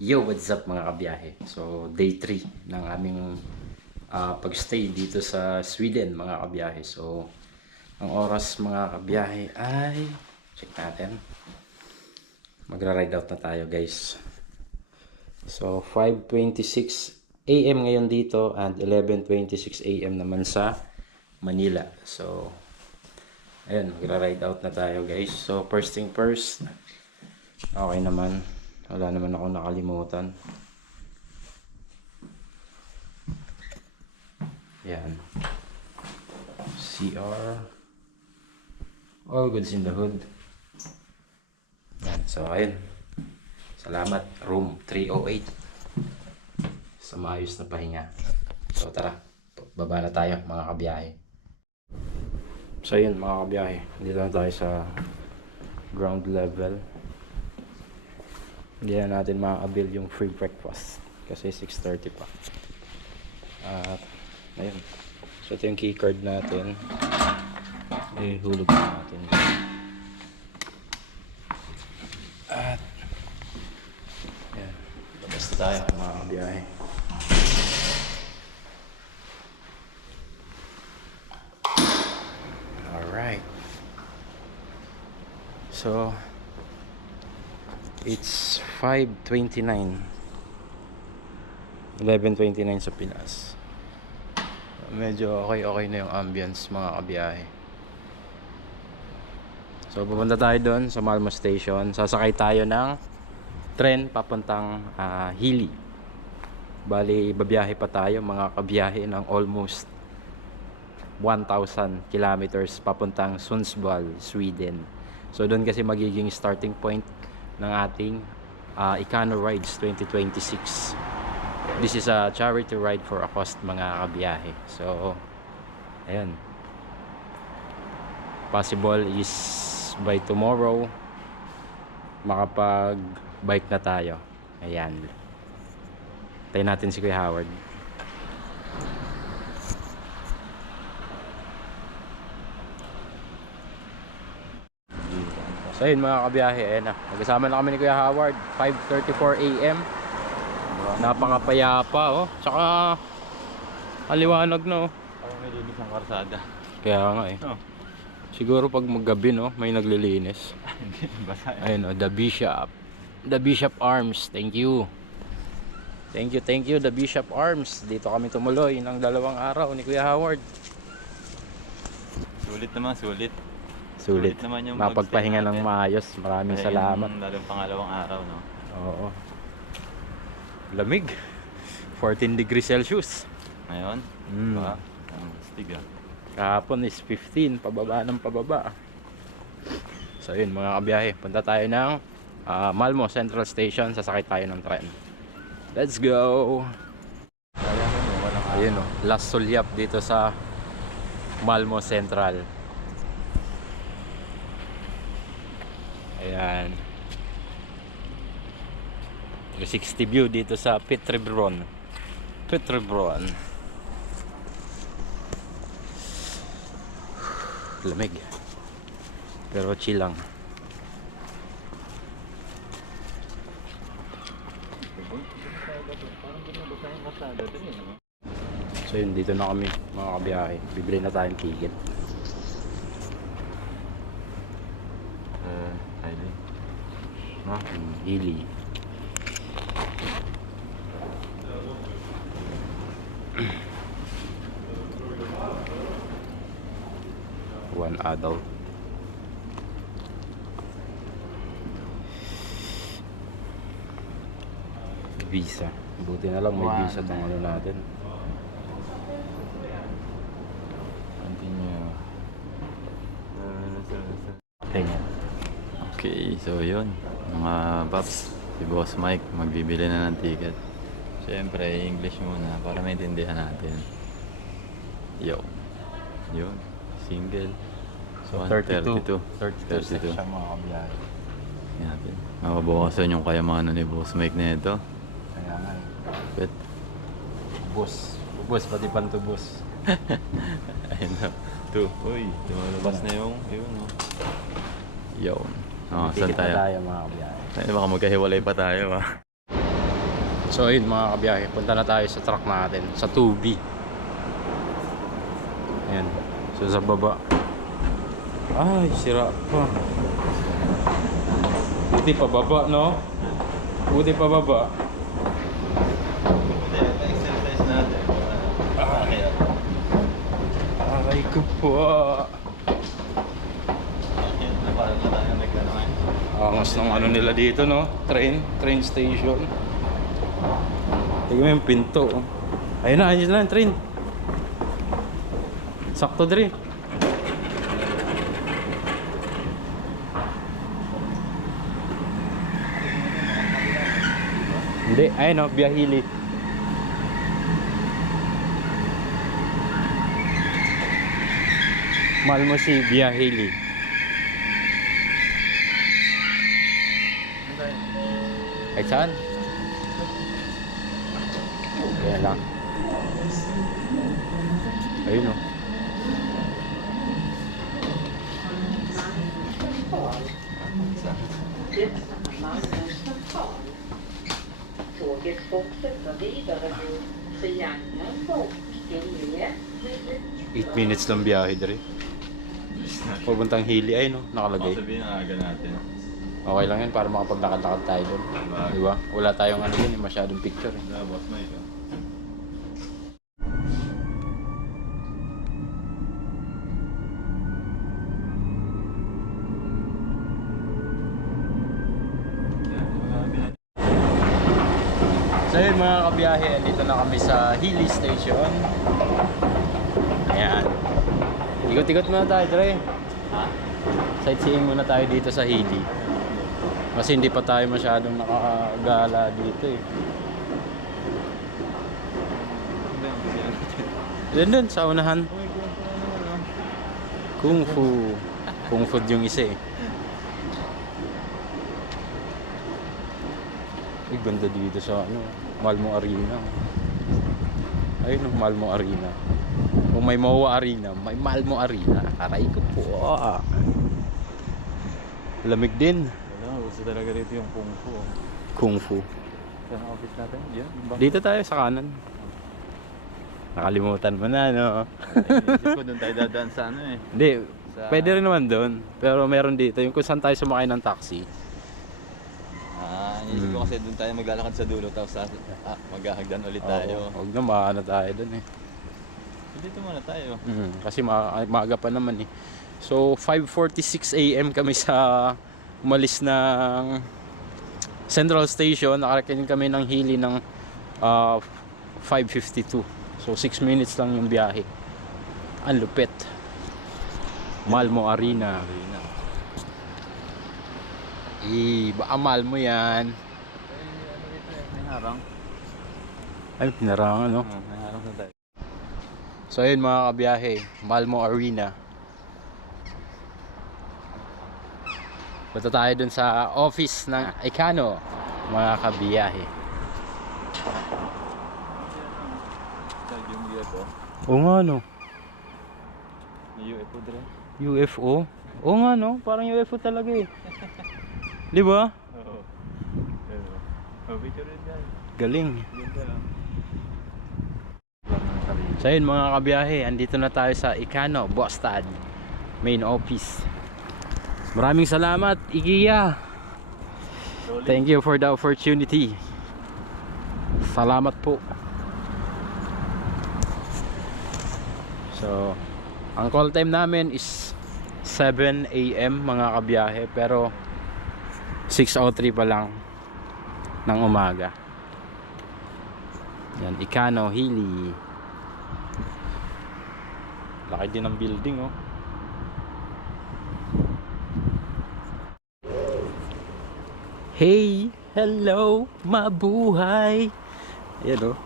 Yo, what's up mga kabiyahe? So, day 3 ng aming pagstay dito sa Sweden mga kabiyahe. So, ang oras mga kabiyahe ay, check natin, magra-ride out na tayo guys. So, 5:26 AM ngayon dito and 11:26 AM naman sa Manila. So, ayun, magra-ride out na tayo guys. So, first thing first, okay naman. Wala naman ako nakalimutan. Yan. CR. All goods in the hood. Yan. So, ayun. Salamat. Room 308. Sa maayos na pahinga. So, tara. Baba na tayo mga kabiyahe. So, ayun mga kabiyahe. Dito na tayo sa ground level. Hindi na natin ma-avail yung free breakfast kasi 6:30 pa. At ayun, so ito yung keycard natin, hulog na natin. At yan, labas tayo mga kabiyahe. Alright, so it's 5:29, 11:29 sa Pinas. Medyo okay na yung ambience mga kabiyahe. So pupunta tayo doon sa Malmo Station. Sasakay tayo ng tren papuntang Hili. Bali babiyahe pa tayo mga kabiyahe ng almost 1,000 kilometers papuntang Sundsvall, Sweden. So doon kasi magiging starting point ng ating Ikano Rides 2026. This is a charity ride for a cost mga kabiyahe. So ayun, possible is by tomorrow makapag bike na tayo. Ayan, tayo natin si Kuya Howard. So ayun mga kabiyahe, ayun na. Magkasama na kami ni Kuya Howard. 5:34 AM. Napakapayapa oh. Tsaka aliwanag na oh. Parang may linis ang karsada. Kaya nga eh. Oh. Siguro pag maggabi no, may naglilinis. Basa eh. Ayun oh, The Bishop. The Bishop Arms. Thank you. Thank you The Bishop Arms. Dito kami tumuloy ng 2 araw ni Kuya Howard. Sulit naman, sulit. Sulit naman yung mapagpahinga ng magstay natin. maayos. Maraming salamat. Lalong pangalawang araw, no? Oo. Lamig. 14 degrees Celsius. Ngayon, Mm. ang stig ah. Kahapon is 15, pababa ng pababa. So yun mga kabiyahe, punta tayo ng Malmo Central Station, sasakay tayo ng tren. Let's go! Ayun o, last sulyap dito sa Malmo Central. Ayan, 360 view dito sa Petrobron. Lamig pero chill lang. So yun, dito na kami mga kabiyahe. Bibili na tayong ticket. Highly. No? Hili. One adult. Visa. Buti na lang may visa tong ano natin. Continue. Tingnan. Okay, so yun. Mga paps, si Boss Mike magbibili na ng ticket. Siyempre, English muna para maintindihan natin. Yo. Yun. Single. So 32. 32 section mga kabiyahe. Natin. Makabawasan yung kayamanan ni Boss Mike na ito. Kaya nga eh. Bet. Bus, pati pantubos. Ayun na. Uy, lumalabas na yung, yun o. Yun. Oh, saan Ticket na tayo? tayo mga kabiyahe. Ay, baka magkahiwalay pa tayo ah. So ayun mga kabiyahe, punta na tayo sa truck natin, sa 2B. Ayan. So sa baba. Ay, sira pa. Buti pa baba, no? Buti pa baba. exercise natin. Aray ko po. Parang na tayo nagkano ngayon. Angas ng ano nila dito, no? Train station. Tingnan mo yung pinto. Ayun na yung train. Sakto dre. Hindi, ayun o, Biyahili. Mahal mo si Biyahili. Ay, saan? Kaya lang. Ayun o. Tåget fortsätter vidare mot Triangeln bort till Nye. 8 minutes lang biyahe dre. Papuntang Hili ay no, nakalagay. Sabihin ang aga natin. Okay lang yun para makapaglakad-lakad tayo doon. Diba? Wala tayong ano yun, masyadong picture eh. Boss Mike. So yun mga kabiyahe, dito na kami sa Hili Station. Ayan. Ikot-ikot muna tayo, Dre. Ha? Sightseeing muna tayo dito sa Hili. Kasi hindi pa tayo masyadong nakagala dito eh. Doon sa unahan. Kung Fu. Kung Fu yung isa eh. Ay, ganda dito sa ano, Malmo Arena. Ayun, Malmo Arena. Kung may MOA Arena, may Malmo Arena. Aray ko po. Lamig din. Wala, gusto talaga rito yung Kung Fu. Kung Fu. Saan ang office natin? Yan. Dito tayo sa kanan. Nakalimutan mo na, no? Isip ko doon tayo dadaan sa ano eh. Hindi, Sa- pwede rin naman doon. Pero meron dito, yung kung saan tayo sumakay ng taxi. Inisip ko kasi doon tayo maglalakad sa dulo tapos maghahagdan ulit tayo. Oo, huwag na maano tayo doon eh. Dito muna tayo. Kasi maaga pa naman eh. So 5:46 AM kami sa umalis ng Central Station. Nakarating kami ng Hili ng 5:52. So 6 minutes lang yung biyahe. Ang lupit. Malmo Arena. Baka mahal mo yan. Ano dito eh? May harang. Ay, pinarangan no? May harang sa tayo. So ayun mga kabiyahe, Malmo Arena. Punta tayo dun sa office ng Ikano, mga kabiyahe. Yung UFO. Oo nga no, May UFO dire. UFO. Oo nga no, parang UFO talaga eh. Di ba? Oo. Picture rin yan. Galing. Ganda lang. So ayun mga kabiyahe, andito na tayo sa Ikano, Bostad, main office. Maraming salamat, IKEA. Thank you for the opportunity. Salamat po. So, ang call time namin is 7 AM mga kabiyahe, pero 6:03 pa lang ng umaga. Yan, Ikano, Hili. Laki din ng building oh. Hey, hello, mabuhay. Ayan oh.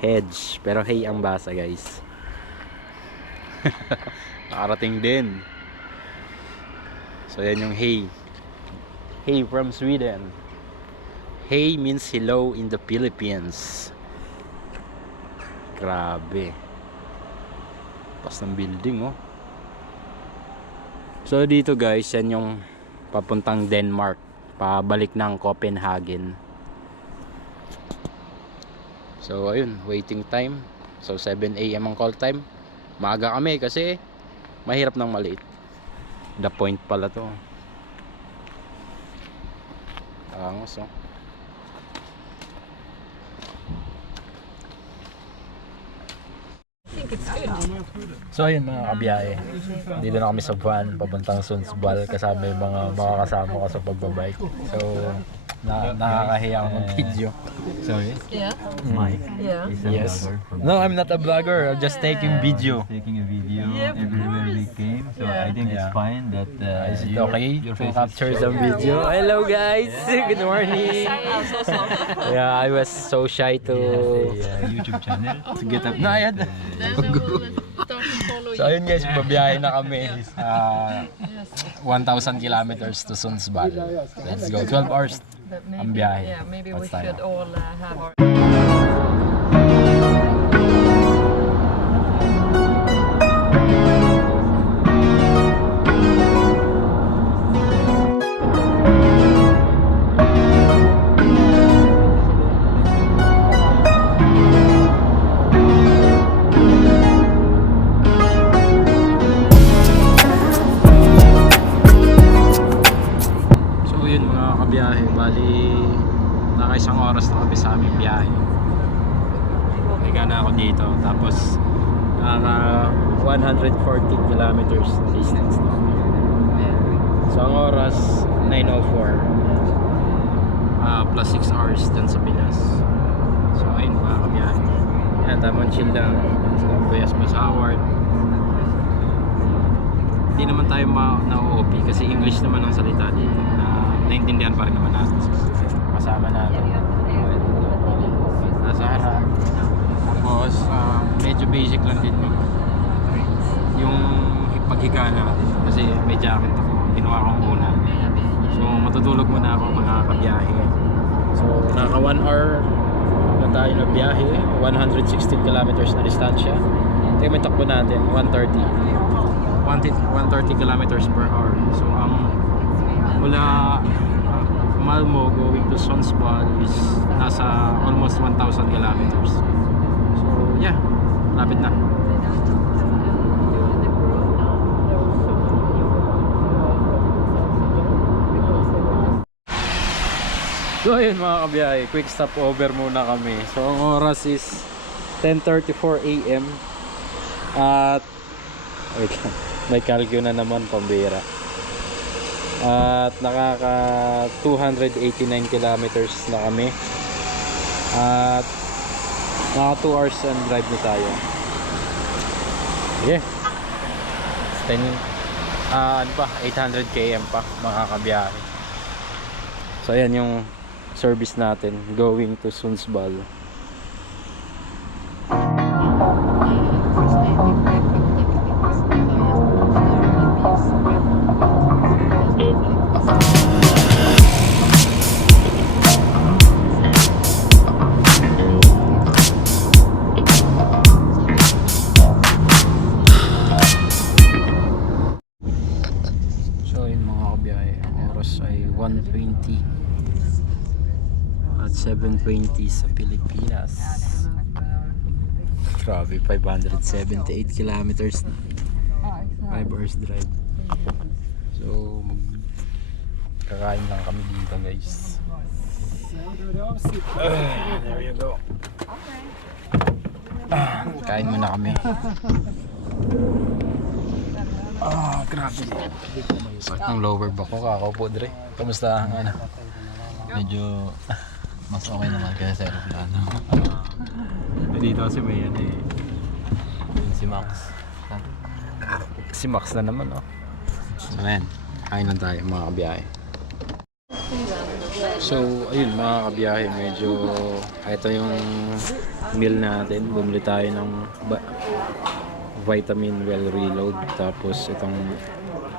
Hedge, pero hey ang basa guys. Nakarating din. So yan yung hey. Hey from Sweden. Hey means hello in the Philippines. Grabe. Pas ng building oh. So dito guys, yan yung papuntang Denmark, pabalik ng Copenhagen. So ayun, waiting time. So 7 AM ang call time. Maaga kami kasi mahirap ng maliit. The Point pala to. Angos, oh. So ayun mga kabiyahe, dito na kami sa van papuntang Sunsbal kasama yung mga makakasama ko sa pagbabike. So nakakahiya ang video. Sorry? Yeah. Mike. Yeah. is a Yes. vlogger from No, I'm not a vlogger. I'm just taking video. taking a video Yeah, of everywhere we course. came. So Yeah. I think it's Yeah. fine that Is it your- okay your to face is capture shown. some video? Hello guys! Good morning! Yeah, I was so shy to YouTube channel. to get up. No, I had So ayun guys, babiyahe na kami. 1,000 kilometers to Sunsbal. Let's go. 12 hours. Ang biyahe. Yeah, maybe we What's tayo? should all have our. So yun mga kabiyahe, bali naka 1 oras na kami sa aming biyahe. Higa na ako dito, tapos naka 140 kilometers na distance na. So ang oras 9:04 plus 6 hours dun sa Pinas. So ayun mga kabiyahe, yan tamang chill lang sa Buyas Bus Howard. Hindi naman tayo na-OP kasi English naman ang salita dito na naintindihan pa rin naman natin. Kasama natin nasa harap. Tapos medyo basic lang din yung paghiga natin kasi may jacket ako, ginawa kong una. So matutulog muna ako mga kabiyahe. So naka 1 hour na tayo na biyahe, 116 kilometers na distansya. Ito yung takbo natin, 130 kilometers per hour. So mula Malmo going to Sunsbal is nasa almost 1,000 kilometers. So yeah, lapit na. So ayun mga kabiyahe, quick stop over muna kami. So ang oras is 10:34 AM at wait lang, may calcio na naman, pambira. At nakaka 289 kilometers na kami. At naka 2 hours and drive na tayo. Yeah. 800 km pa mga kabiyahe. So ayan yung service natin going to Sunsbal. So yun mga kabiyahe, ang oras ay 1:20 at 7:20 sa Pilipinas. Grabe, 578 kilometers na. 5 hours drive. So kakain lang kami dito guys. There you go. Kain muna kami. Grabe. Sakit ng lower back ko, kakaupo dre. Kamusta? Ano? Medyo mas okay naman kaya sa aeroplano. Dito kasi may yan eh. Yun si Max. Si Max na naman, oh. So ayan, kain lang tayo mga kabiyahe. So ayun mga kabiyahe, medyo ito yung meal natin. Bumili tayo ng vitamin well reload, tapos itong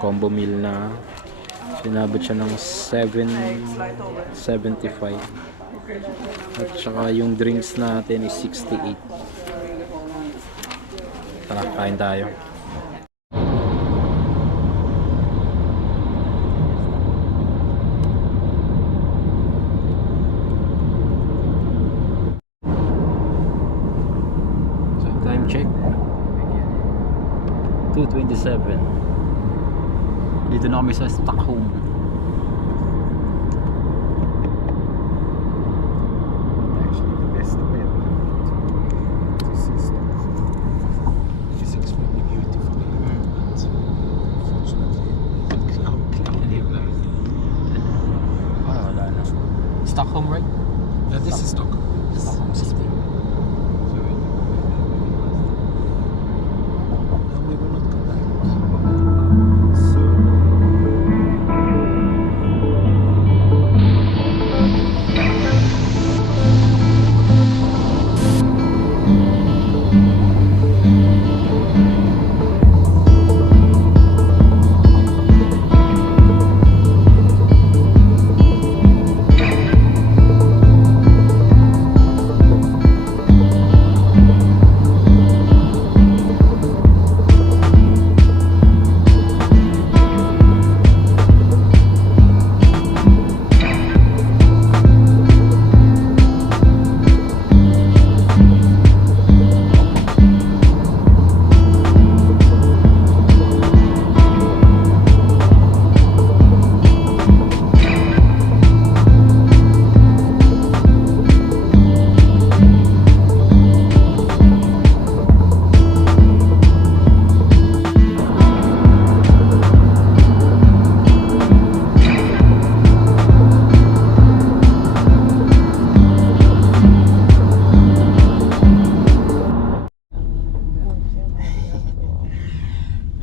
combo meal na sinabot siya ng 7.75 at saka yung drinks natin is 68. Tara, kain tayo. 27. Dito na kami sa Stockholm. Actually, the best way to see Stockholm. It's extremely beautiful, but unfortunately, cloudy. Wala na. Stockholm, right? This is Stockholm. Stockholm City. No, we will not go back. So.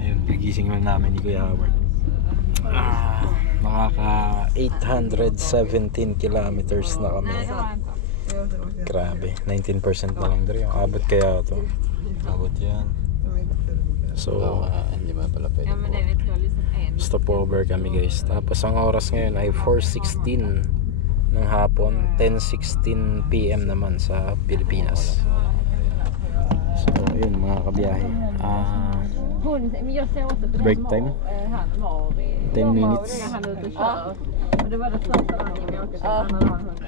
Ayun, nagising lang namin ni Kuya Howard. Makaka 817 kilometers na kami. Grabe, 19% na lang dito. Abot kaya to. Abot yan. So, Hindi ba pala pwede po? Stopover kami guys. Tapos ang oras ngayon ay 4:16 ng hapon, 10:16 PM naman sa Pilipinas. So ayun mga kabiyahe. Break time. 10 minutes.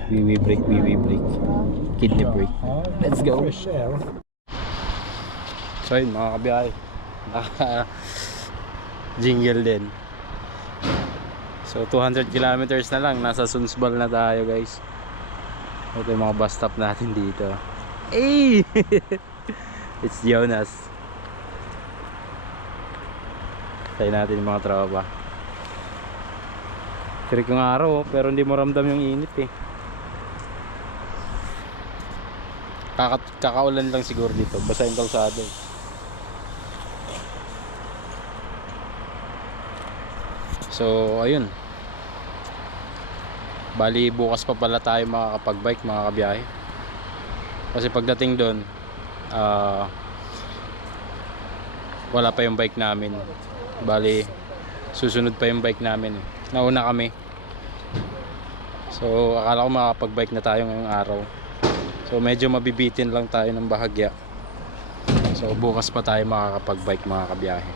We break. Kidney break. Let's go. fresh air. So yun mga kabiyahe. Jingle din. So 200 kilometers na lang, nasa Sundsvall na tayo guys. Ito yung mga bus stop natin dito. Hey! It's Jonas. Tayo natin yung mga tropa. Tirik yung araw pero hindi mo ramdam yung init eh. Kakaulan lang siguro dito, basa yung kalsada eh. So ayun, bali bukas pa pala tayo makakapag-bike mga kabiyahe. Kasi pagdating doon wala pa yung bike namin. Bali susunod pa yung bike namin eh. Nauna kami. So akala ko makakapag-bike na tayo ngayong araw. So medyo mabibitin lang tayo ng bahagya. So bukas pa tayo makakapag-bike mga kabiyahe.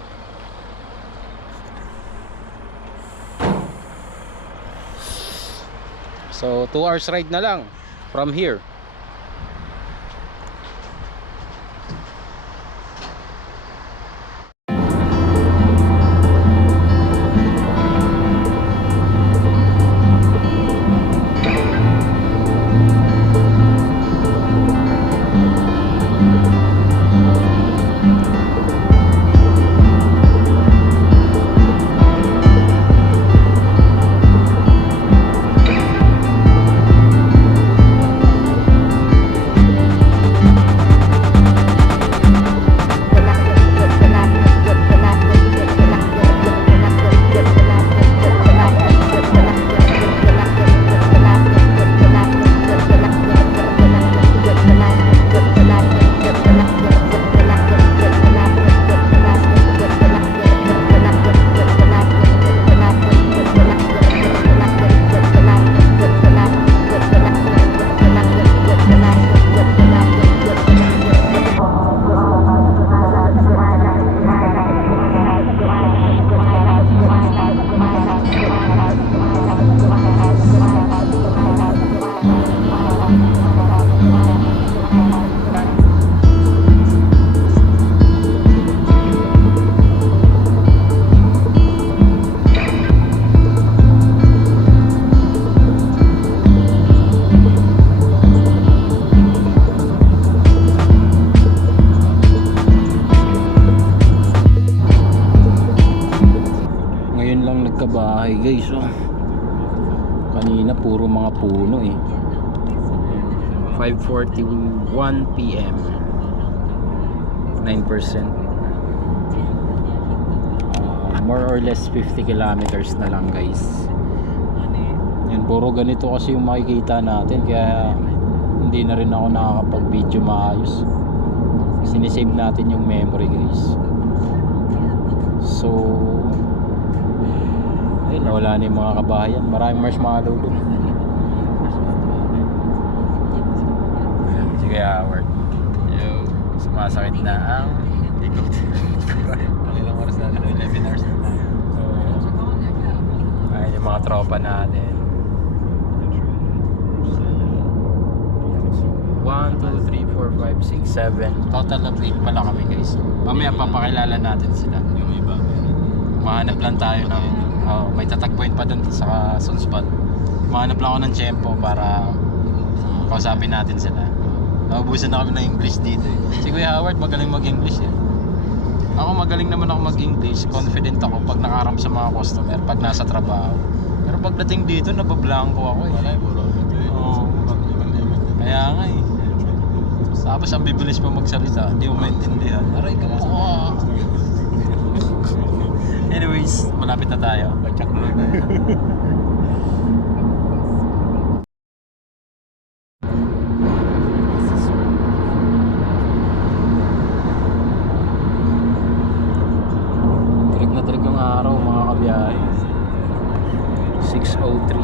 So 2 hours ride na lang from here. bahay guys, oh. Kanina puro mga puno eh. 5:41 PM. 9%. More or less 50 kilometers na lang guys. Yan, puro ganito kasi yung makikita natin, kaya hindi na rin ako nakakapag-video maayos. Sinisave natin yung memory guys. So ayun, nawala na yung mga kabahayan. Maraming marshmallow doon. Sige Howard, sumasakit na ang likod. Ilang oras na? 11 hours na tayo. Ayun yung mga tropa natin. 1, 2, 3, 4, 5, 6, 7. Total of 8 pala kami guys. Mamaya papakilala natin sila. Yung iba. Mahanap lang tayo ng may tatag point pa dun sa Sunspot. Mahanap lang ako ng tiyempo para kausapin natin sila. Naubusan na kami ng English dito eh. Si Kuya Howard magaling mag-English eh. Ako magaling naman ako mag-English. Confident ako pag nakaram sa mga customer, pag nasa trabaho. Pero pagdating dito, nabablanko ako eh. Kaya nga eh. Tapos ang bibilis pa magsalita, hindi mo maintindihan. Aray ka po. Anyways, malapit na tayo. Check mo na. Trig na trig yung araw mga kabiyahe. 6:03.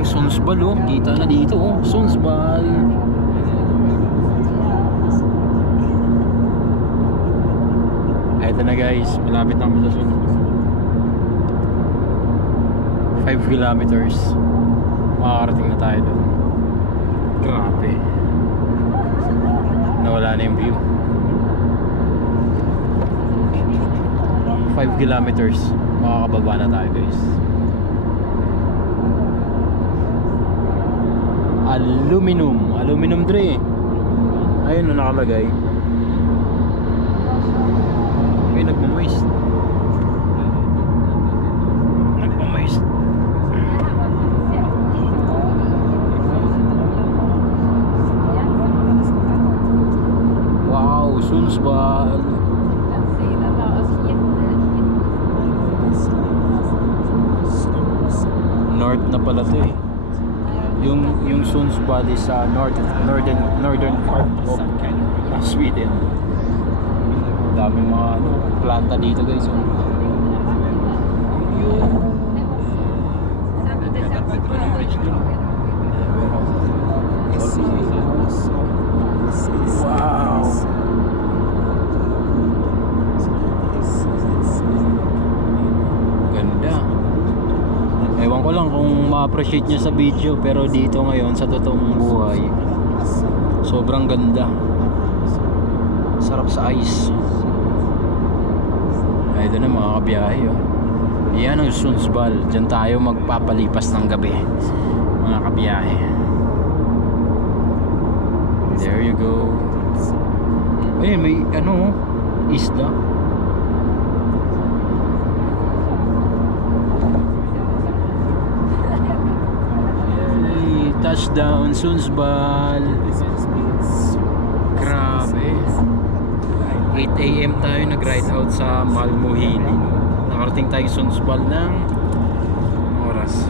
Sunsbal oh, kita na dito oh, Sunsbal. Ay, ito na guys, malapit na kami sa Sunsbal. 5 kilometers makakarating na tayo doon. Grabe, nawala na yung view. 5 kilometers makakababa na tayo guys. Aluminum Dre. Ayun na nakalagay. May nagmamoist. Wow, Sundsvall. North na pala to eh. Yung Sundsvall is sa northern part of Sweden. Daming mga planta dito guys. Wow. Ganda. Ewan ko lang kung ma-appreciate nyo sa video, pero dito ngayon sa totoong buhay, sobrang ganda. Sarap sa ice. Ay, ito na mga kabiyahe oh. Yan ang Sundsvall. Diyan tayo magpapalipas ng gabi mga kabiyahe. There you go. Ayun, may isla. Touchdown Sundsvall. Grabe. 8 AM tayo nag-ride out sa Malmöhili. Nakarating tayo sa Sundsvall ng oras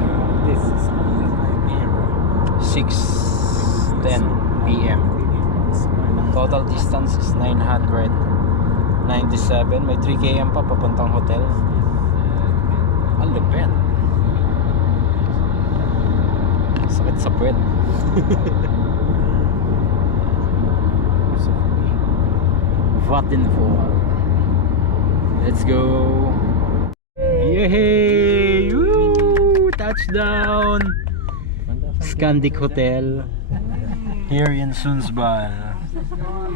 6:10 PM. Total distance is 997. May 3 km pa papuntang hotel. Ang lupit. Sakit sa puwet. Vattenfall. Let's go. Yay! Woo! Touchdown! Scandic Hotel here in Sundsvall.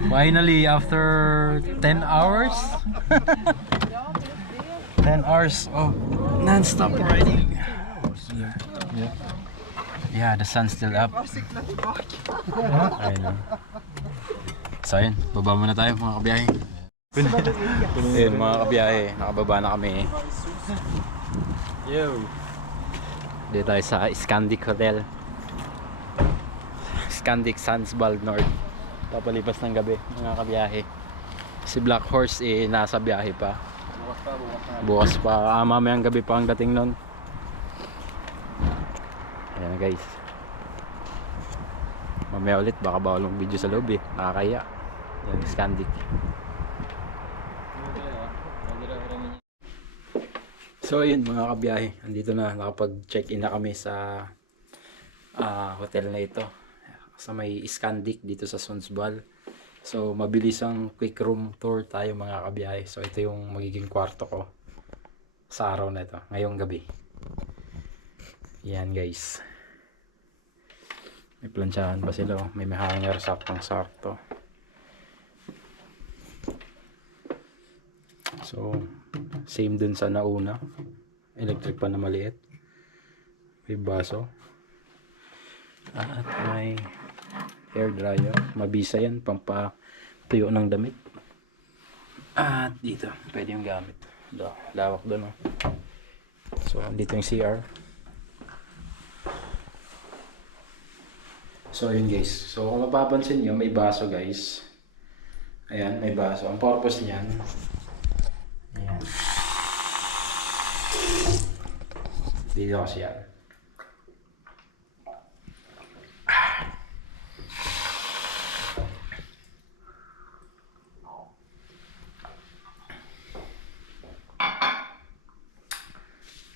Finally, after 10 hours 10 hours of non-stop riding. Yeah, the sun's still up. I know. So ayun, baba muna tayo mga kabiyahe. Ayun mga kabiyahe, nakababa na kami. Yo! Dito tayo sa Scandic Hotel. Scandic Sundsvall North. Papalipas ng gabi mga kabiyahe. Si Black Horse nasa biyahe pa. Bukas pa. Mamayang gabi pa ang dating nun. Ayan guys. Mamaya ulit baka bawal ng video sa loob nakakaya. Yan Scandic. So ayun mga kabiyahe, andito na, nakapag-check-in na kami sa hotel na ito sa may Scandic dito sa Sundsvall. So mabilis ang quick room tour tayo mga kabiyahe. So ito yung magiging kwarto ko sa araw na ito, ngayong gabi. Yan guys. May plansyahan pa sila, may hanger, saktong-sakto. So same dun sa nauna, electric pa na maliit, may baso at may hair dryer, mabisa yan, pampatuyo ng damit. At dito pwede yung gamit, lawak doon So dito yung CR. So yun guys, so kung mapapansin nyo may baso guys, ayan may baso. Ang purpose niyan, ayan, dito kasi yan.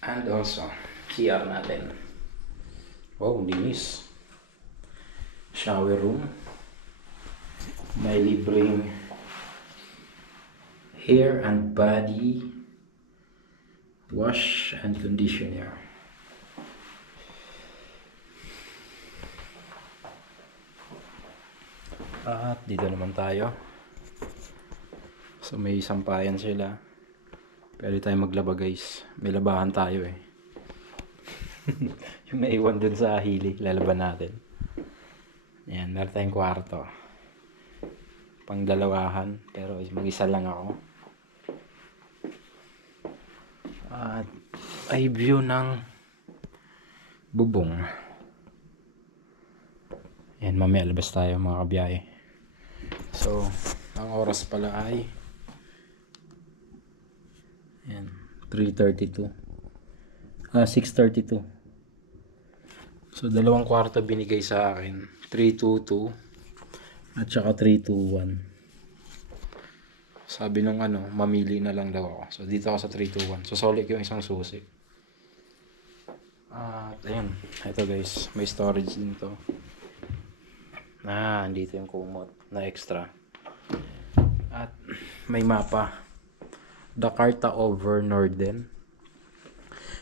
And also CR natin. Wow, linis. Shower room. May libreng hair and body wash and conditioner. At dito naman tayo. So may sampayan sila. Pwede tayo maglaba guys. May labahan tayo Yung naiwan dun sa hili, lalaban natin. Yan, meron tayong kwarto. Pang dalawahan, pero mag-isa lang ako. At ay view ng bubong. Yan, mamaya labas tayo mga kabiyahe. So, ang oras pala ay yan, 3:32. 6:32. So, dalawang kwarto binigay sa akin. 322 at saka 321. Sabi nung mamili na lang daw ako. So, dito ako sa 321. So, solid yung isang susi. At, ayun. Ito guys, may storage din to. Andito yung kumot na extra. At, may mapa. The Carta over Norden.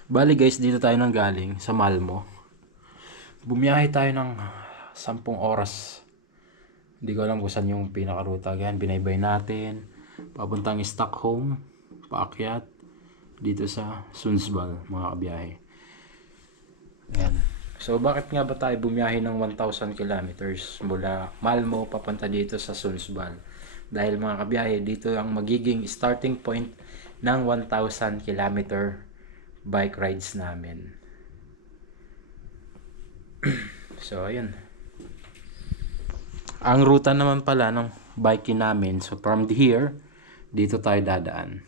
Bali guys, dito tayo nang galing sa Malmo. Bumiyahe tayo ng 10 oras. Hindi ko alam kung saan yung pinakaruta. Ganyan, binaybay natin. Papuntang Stockholm. Paakyat. Dito sa Sundsvall, mga kabiyahe. Ayan. So, bakit nga ba tayo bumiyahe ng 1,000 kilometers mula Malmo papunta dito sa Sundsvall? Dahil mga kabiyahe, dito ang magiging starting point ng 1,000 kilometer bike rides namin. So, ayun. Ang ruta naman pala ng biking namin, so from here, dito tayo dadaan.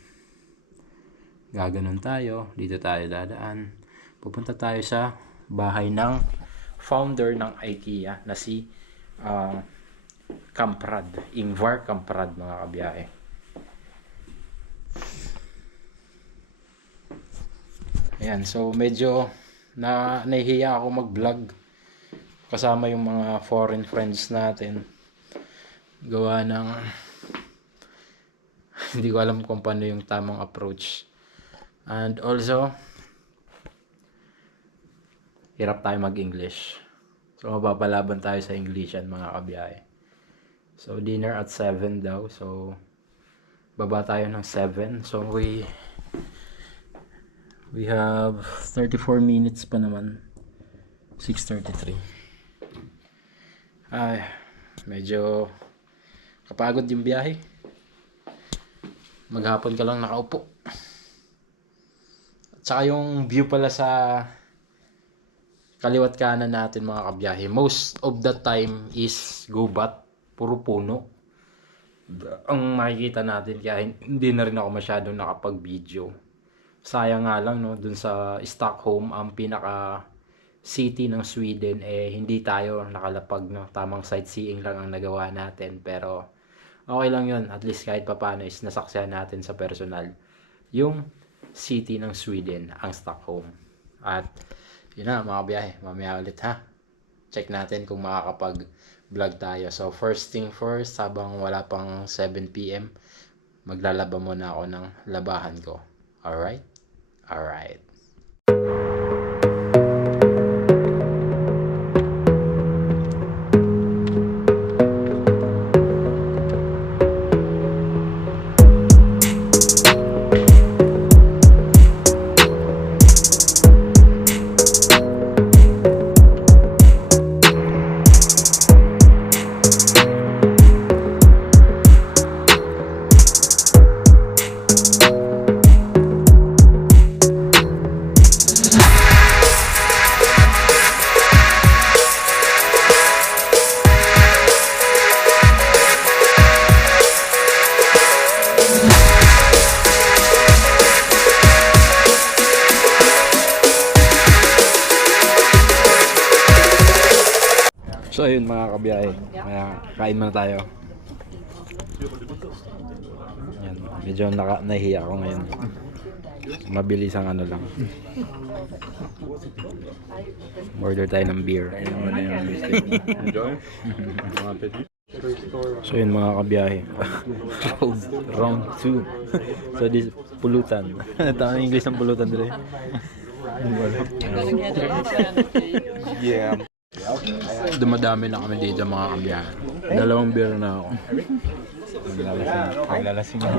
Gaganon tayo, dito tayo dadaan. Pupunta tayo sa bahay ng founder ng IKEA na si Kamprad, Ingvar Kamprad, mga kabiyahe. Ayan, so medyo nahihiya ako mag-vlog kasama yung mga foreign friends natin. Gawa ng hindi ko alam kung paano yung tamang approach. And also, hirap tayo mag-English. So, mapapalaban tayo sa Englishan, mga kabiyahe. So, dinner at 7 daw. So, baba tayo ng 7. So, we have 34 minutes pa naman. 6:33. Ay, medyo kapagod yung biyahe. Maghapon ka lang nakaupo. At saka yung view pala sa kaliwat kanan natin, mga kabiyahe, most of the time is gubat, puro puno ang makikita natin, kaya hindi na rin ako masyadong nakapag-video. Sayang nga lang, no, dun sa Stockholm, ang pinaka city ng Sweden, hindi tayo nakalapag, no. Tamang sightseeing lang ang nagawa natin, pero okay lang yun. At least kahit papano is nasaksihan natin sa personal yung city ng Sweden, ang Stockholm. At yun na, mga biyahe, mamaya ulit ha. Check natin kung makakapag-vlog tayo. So first thing first, habang wala pang 7 PM, maglalaba muna ako ng labahan ko. Alright? Alright. So ayun, mga kabiyahe, kain muna tayo. Yan, medyo nahihiya ako ngayon. Mabilis ang ano lang. Order tayo ng beer. So yun, mga kabiyahe. Round 2. So this pulutan. Tama English ng pulutan dito. Yeah. Dumadami na kami dito, mga kabiyahe. 2 beer na ako. Maglalasing na.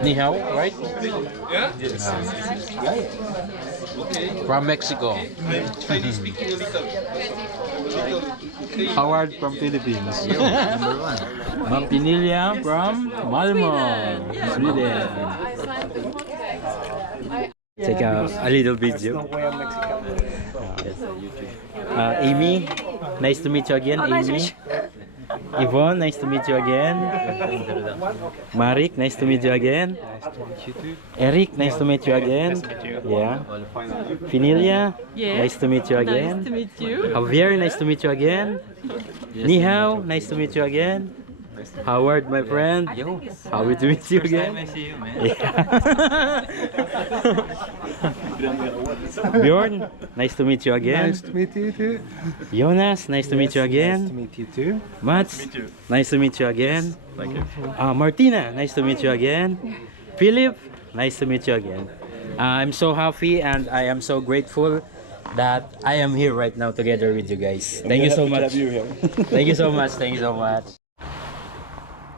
Ni hao, right? Yeah. From Mexico. Howard from Philippines. Number 1. Ma'am Pinilla from Malmo, Sweden. Check out a little video. Amy, nice to meet you again. Amy. Yvonne, nice to meet you again. Marik, nice to meet you again. Eric, nice to meet you again. Yeah. Finilia, nice to meet you again. Nice to meet you. Javier, nice to meet you again. Ni hao, nice to meet you again. Howard, my friend. Happy to meet you again. I see you, man. Bjorn, nice to meet you again. Nice to meet you too. Jonas, nice to meet you Nice to again. meet you too. Mats, nice to meet you again. Thank you. Martina, nice to meet you again. Philip, nice to meet you again. I'm so happy and I am so grateful that I am here right now together with you guys. Thank you so much. Thank you so much. Thank you so much.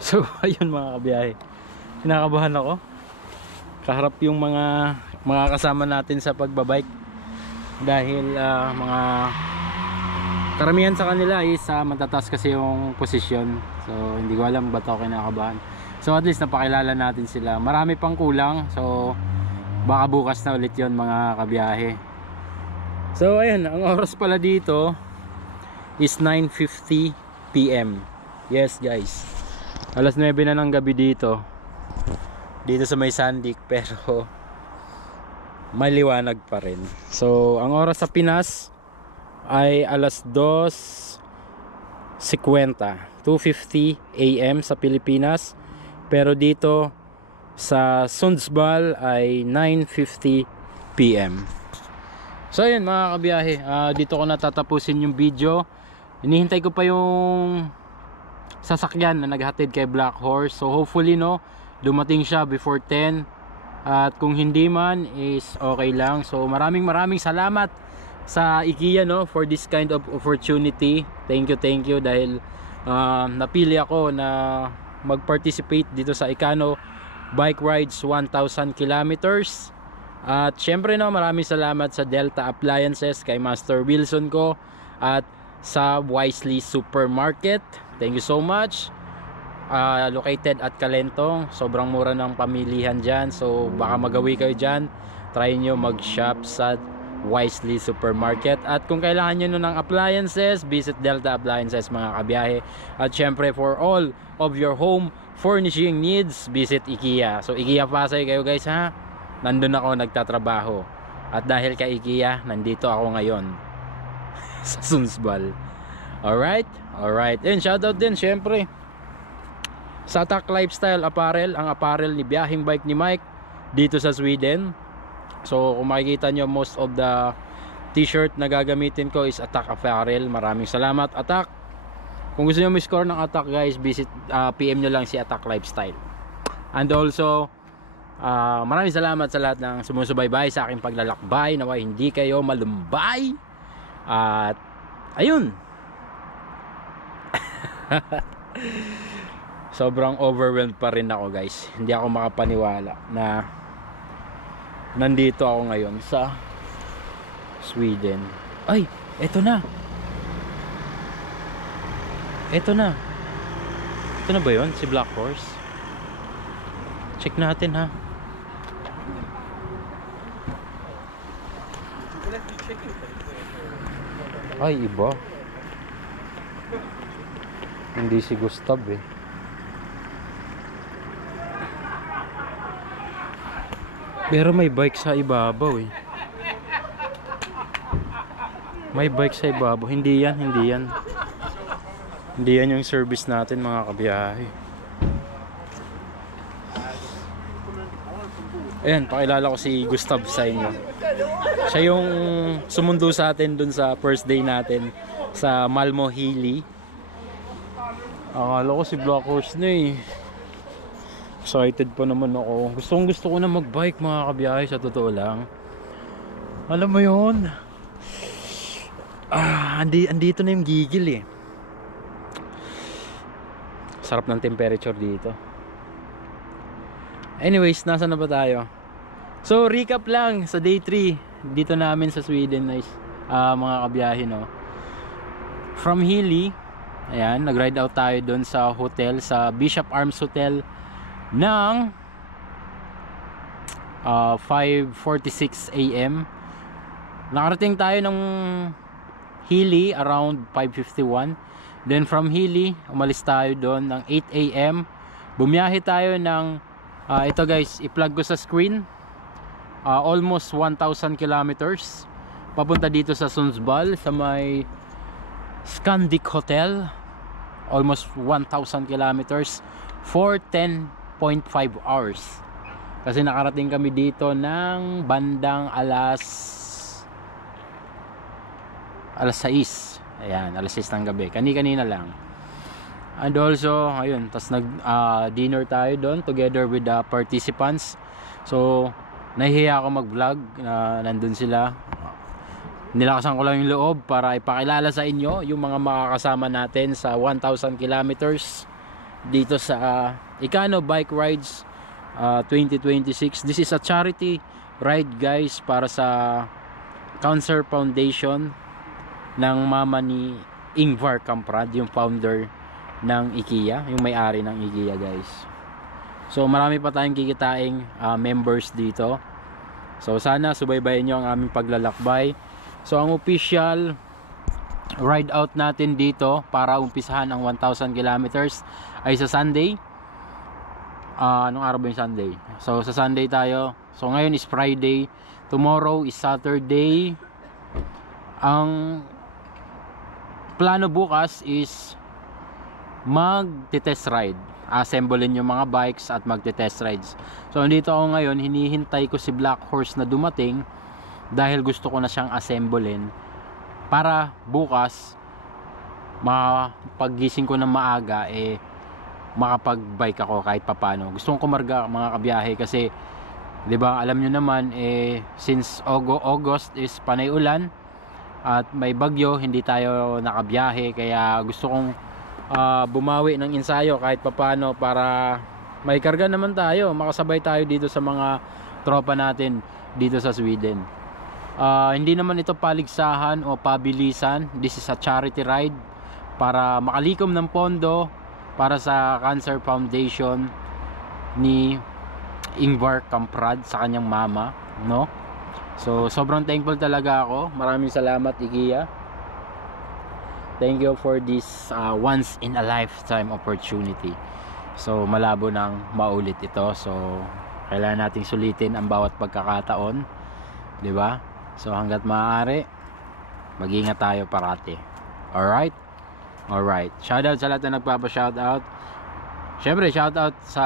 So, ayun, mga kabiyahe. Kinakabahan ako. Kaharap yung mga kasama natin sa pagbabike. Dahil mga karamihan sa kanila is matataas kasi yung posisyon. So, hindi ko alam ba't ako kinakabahan. So, at least napakilala natin sila. Marami pang kulang. So, baka bukas na ulit yon, mga kabiyahe. So, ayun. Ang oras pala dito is 9:50 PM. Yes, guys. Alas 9 na ng gabi dito sa may Sandik, pero maliwanag pa rin. So ang oras sa Pinas ay alas 2:50 AM sa Pilipinas, pero dito sa Sundsvall ay 9:50 PM. So yun mga kabiyahe, dito ko natatapusin yung video. Hinihintay ko pa yung sasakyan na naghatid kay Black Horse. So hopefully no, dumating siya before 10. At kung hindi man is okay lang. So maraming salamat sa IKEA no for this kind of opportunity. Thank you dahil napili ako na mag-participate dito sa Ikano Bike Rides 1,000 kilometers. At syempre no, maraming salamat sa Delta Appliances, kay Master Wilson ko, at sa Wisely Supermarket. Thank you so much. Located at Calentong, sobrang mura ng pamilihan dyan, so baka magawi kayo dyan. Try nyo mag-shop sa Wisely Supermarket. At kung kailangan nyo ng appliances, visit Delta Appliances mga kabiyahe. At syempre for all of your home furnishing needs, visit IKEA. So IKEA Pasay kayo guys ha, nandun ako nagtatrabaho. At dahil kay IKEA, nandito ako ngayon sa Sundsvall. Alright? And shoutout din syempre sa Attack Lifestyle Apparel, ang apparel ni Biyahing Bike ni Mike dito sa Sweden. So kung makikita nyo, most of the t-shirt na gagamitin ko is Attack Apparel. Maraming salamat Attack. Kung gusto nyo may-score ng Attack guys, visit PM nyo lang si Attack Lifestyle. And also maraming salamat sa lahat ng sumusubaybay sa aking paglalakbay. Naway hindi kayo malumbay. At ayun. Sobrang overwhelmed pa rin ako guys. Hindi ako makapaniwala na nandito ako ngayon sa Sweden. Ay, eto na. Ito na ba yun? Si Black Horse? Check natin ha. Ay, iba. Hindi si Gustav eh. Pero may bike sa ibabaw eh. May bike sa ibabaw. Hindi yan. Hindi yan yung service natin mga kabiyahe. Ayan, pakilala ko si Gustav sa inyo. Siya yung sumundo sa atin dun sa first day natin sa Malmo Hilly. Akala ko si Black Horse na eh. Excited pa naman ako. Gusto ko na magbike mga kabiyahe, sa totoo lang. Alam mo yun, andito na yung gigil eh. Sarap ng temperature dito. Anyways, nasa na ba tayo? So recap lang sa day 3 dito namin sa Sweden guys, mga kabiyahe no. From Hilly, ayan, nag-ride out tayo doon sa hotel, sa Bishop Arms Hotel ng 5:46 AM. Nakarating tayo ng Hilly around 5:51. Then from Hilly, umalis tayo doon ng 8 AM. Bumiyahe tayo ng ito guys, i-plug ko sa screen. Almost 1,000 kilometers papunta dito sa Sundsvall sa may Scandic Hotel. Almost 1,000 kilometers for 10.5 hours. Kasi nakarating kami dito ng bandang alas 6. Ayan, alas 6 ng gabi. Kanina lang. And also, ayun, tas dinner tayo doon together with the participants. So, nahihiya ako mag-vlog na nandun sila. Nilakasan ko lang yung loob para ipakilala sa inyo yung mga makakasama natin sa 1,000 kilometers dito sa Ikano Bike Rides 2026. This is a charity ride guys para sa Cancer Foundation ng mama ni Ingvar Kamprad, yung founder ng IKEA, yung may-ari ng IKEA guys. So marami pa tayong kikitaing members dito. So sana subaybayan nyo ang aming paglalakbay. So ang official ride out natin dito para umpisahan ang 1,000 kilometers ay sa Sunday. Anong araw ba yung Sunday? So sa Sunday tayo. So ngayon is Friday, tomorrow is Saturday. Ang plano bukas is mag-test ride, assemblein yung mga bikes at magte-test rides. So andito ako ngayon, hinihintay ko si Black Horse na dumating dahil gusto ko na siyang assemblein para bukas paggising ko ng maaga makapag-bike ako kahit papano. Gusto kong kumarga mga kabiyahe kasi 'di ba, alam niyo naman since August is panay ulan at may bagyo, hindi tayo nakabiyahe, kaya gusto kong bumawi ng ensayo kahit papano para may karga naman tayo, makasabay tayo dito sa mga tropa natin dito sa Sweden. Hindi naman ito paligsahan o pabilisan. This is a charity ride para makalikom ng pondo para sa Cancer Foundation ni Ingvar Kamprad sa kanyang mama, no? So sobrang thankful talaga ako. Maraming salamat, IKEA. Thank you for this once in a lifetime opportunity. So malabo nang maulit ito. So kailangan nating sulitin ang bawat pagkakataon, 'di ba? So hangga't maaari, mag-ingat tayo parati. Alright? Alright. Shoutout sa lahat na nagpapa-shoutout. Syempre, shoutout sa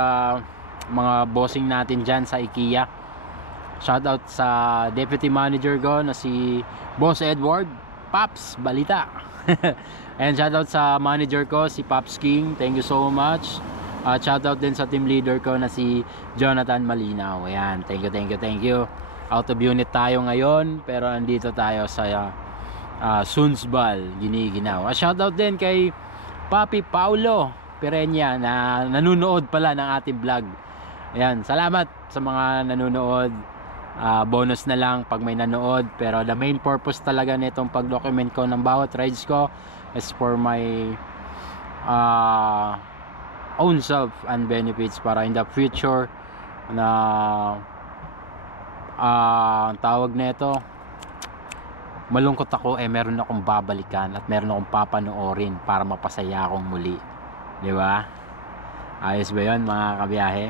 mga bossing natin dyan sa IKEA. Shoutout sa deputy manager ko na si Boss Edward. Paps, balita. And shoutout sa manager ko, si Pops King. Thank you so much. Shoutout din sa team leader ko na si Jonathan Malinaw. Ayan, thank you. Out of unit tayo ngayon, pero andito tayo sa Sundsvall, Giniginaw. Shoutout din kay Papi Paulo Perenya na nanonood pala ng ating vlog. Ayan, salamat sa mga nanonood. Bonus na lang pag may nanood, pero the main purpose talaga nitong pag-document ko ng bawat rides ko is for my own self and benefits, para in the future na ang tawag nito, malungkot ako, meron akong babalikan at meron akong papanoorin para mapasaya akong muli, di ba? Ayos ba yun mga kabiyahe?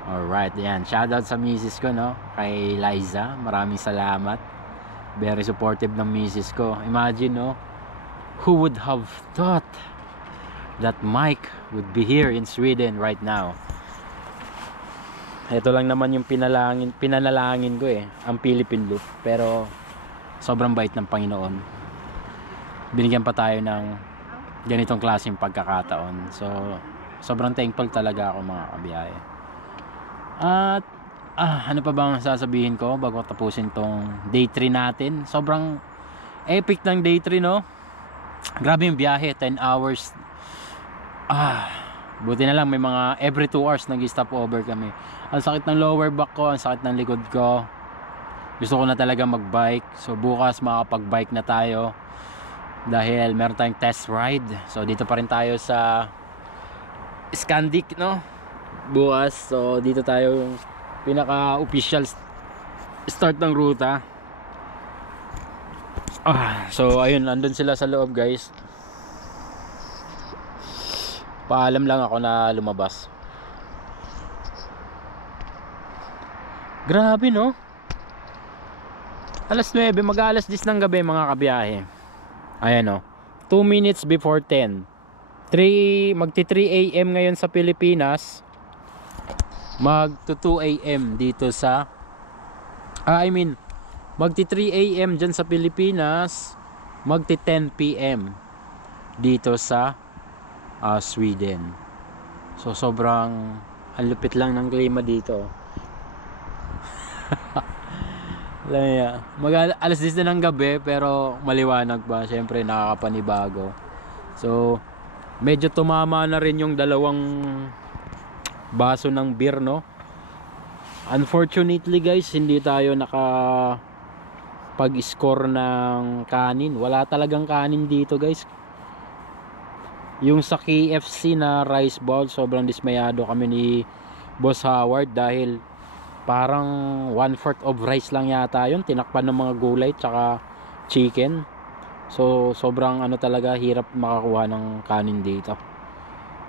Alright, yan, shoutout sa misis ko, no, kay Liza. Maraming salamat, very supportive ng misis ko. Imagine, no, who would have thought that Mike would be here in Sweden right now. Ito lang naman yung pinanalangin ko ang Philippine Loop, pero sobrang bait ng Panginoon. Binigyan pa tayo ng ganitong klaseng pagkakataon. So sobrang thankful talaga ako mga kabiyahe. At ano pa bang sasabihin ko bago tapusin tong day 3 natin? Sobrang epic ng day 3, no? Grabe yung biyahe, 10 hours. Buti na lang may mga every 2 hours nag-stop over kami. Ang sakit ng lower back ko, ang sakit ng likod ko. Gusto ko na talaga mag-bike. So bukas makapag-bike na tayo dahil meron tayong test ride. So dito pa rin tayo sa Scandic, no? Bukas. So dito tayo yung pinaka-official start ng ruta. So ayun, nandun sila sa loob, guys. Paalam lang ako na lumabas. Grabe, no? Alas 9, mag-alas 10 ng gabi mga kabiyahe. Ayan, no? 2 minutes before 10. Magti 3 AM ngayon sa Pilipinas. Magto 2 AM dito sa magti 3 AM dyan sa Pilipinas. Magti 10 PM dito sa Sweden. So sobrang ang lupit lang ng klima dito. Alas 10 na ng gabi pero maliwanag pa, syempre nakakapanibago. So medyo tumama na rin yung 2 baso ng beer, no? Unfortunately, guys, hindi tayo pag-score ng kanin. Wala talagang kanin dito, guys. Yung sa KFC na rice bowl, sobrang dismayado kami ni Boss Howard dahil parang 1/4 of rice lang yata yun, tinakpan ng mga gulay tsaka chicken. So sobrang talaga, hirap makakuha ng kanin dito.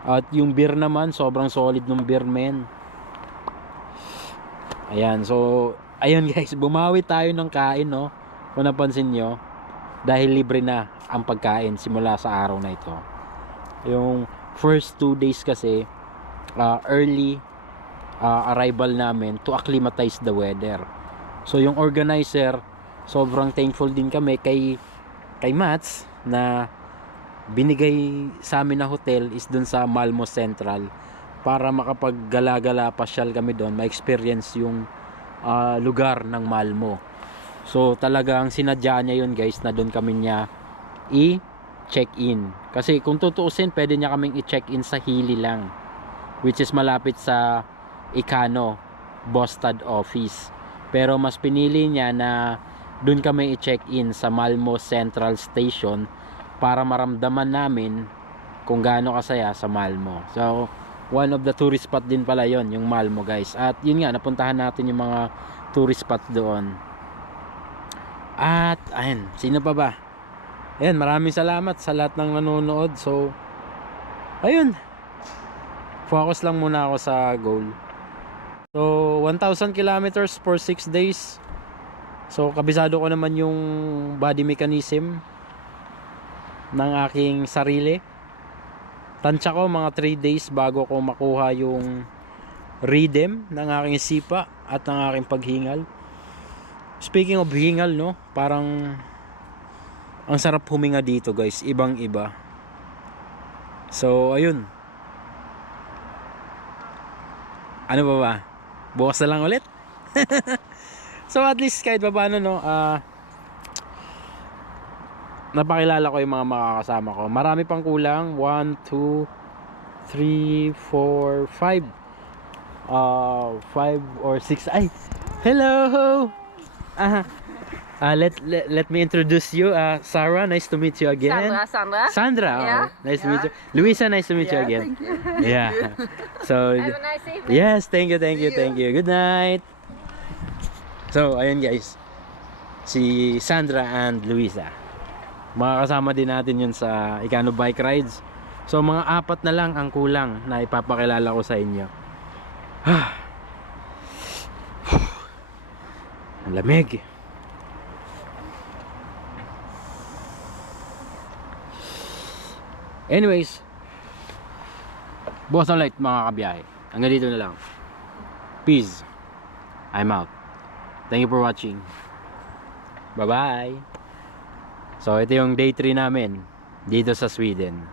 At yung beer naman, sobrang solid ng beer, men. Ayan, so ayun guys, bumawi tayo ng kain, no? Kung napansin nyo, dahil libre na ang pagkain simula sa araw na ito. Yung first 2 days kasi early arrival namin to acclimatize the weather. So yung organizer, sobrang thankful din kami kay Mats na binigay sa amin na hotel is dun sa Malmo Central para makapaggala-gala, pasyal kami doon, ma-experience yung lugar ng Malmo. So talagang sinadya niya yun guys, na doon kami niya i-check-in. Kasi kung tutuusin, pwede niya kaming i-check-in sa Hili lang, which is malapit sa Ikano Bostad office. Pero mas pinili niya na doon kami i-check-in sa Malmo Central Station para maramdaman namin kung gaano kasaya sa Malmo. So, one of the tourist spot din pala yon, yung Malmo guys. At yun nga, napuntahan natin yung mga tourist spot doon. At, ayun, sino pa ba? Ayan, maraming salamat sa lahat ng nanonood. So, ayun. Focus lang muna ako sa goal. So, 1,000 kilometers for 6 days. So, kabisado ko naman yung body mechanism ng aking sarili. Tansya ko mga 3 days bago ko makuha yung rhythm ng aking sipa at ng aking paghingal. Speaking of hingal, no, parang ang sarap huminga dito guys, ibang iba. So ayun, ano ba, bukas na lang ulit. So at least kahit pa paano, no, napakilala ko yung mga makakasama ko. Marami pang kulang. 1, 2, 3, 4, 5 5 or 6. Ay, hello. Let me introduce you. Sarah, nice to meet you again. Sandra, Yeah. nice to meet you. Luisa, nice to meet you again. Thank you. Yeah. So Have a nice evening. yes, thank you. Good night. So, ayun guys. Si Sandra and Luisa. Makakasama din natin yun sa Ikano Bike Rides. So, mga 4 na lang ang kulang na ipapakilala ko sa inyo. Ang lamig. Anyways, bukas na light mga kabiyahe. Hanggang dito na lang. Peace. I'm out. Thank you for watching. Bye-bye. So, ito yung day 3 namin dito sa Sweden.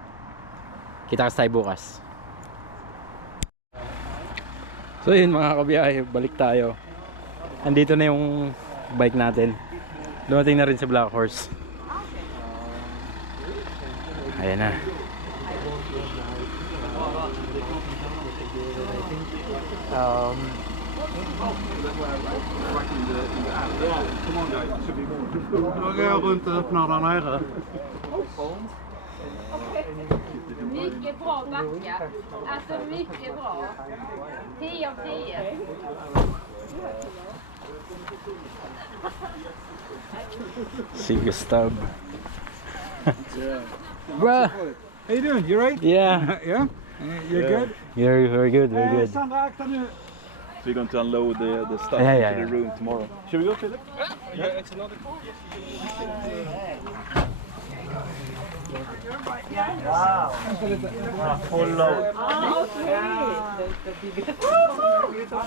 Kita-kits tayo bukas. So, yun mga kabiyahe, balik tayo. Andito na yung bike natin. Dumating na rin si Black Horse. Ayan na. Då går jag runt och öppnar där nere. Mycket bra backar. Alltså mycket bra. 10 av 10. Si Gustav. Bruh. How you doing? You right? Yeah. Yeah? You're good? You're very good, very good. Sandra, akta nu. So you're going to unload the stuff Yeah. into the room tomorrow. Should we go, Philip? Yeah, it's another. Full load.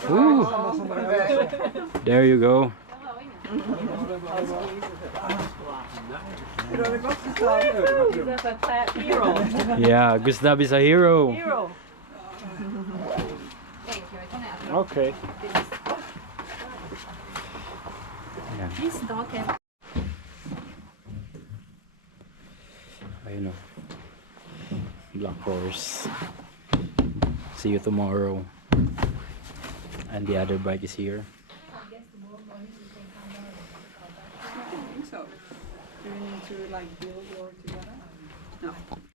Ooh. There you go. Yeah, Gustav is a hero. Okay. Ayun o. Black Horse. See you tomorrow. And the other bike is here. So, do we need to like build or together? No.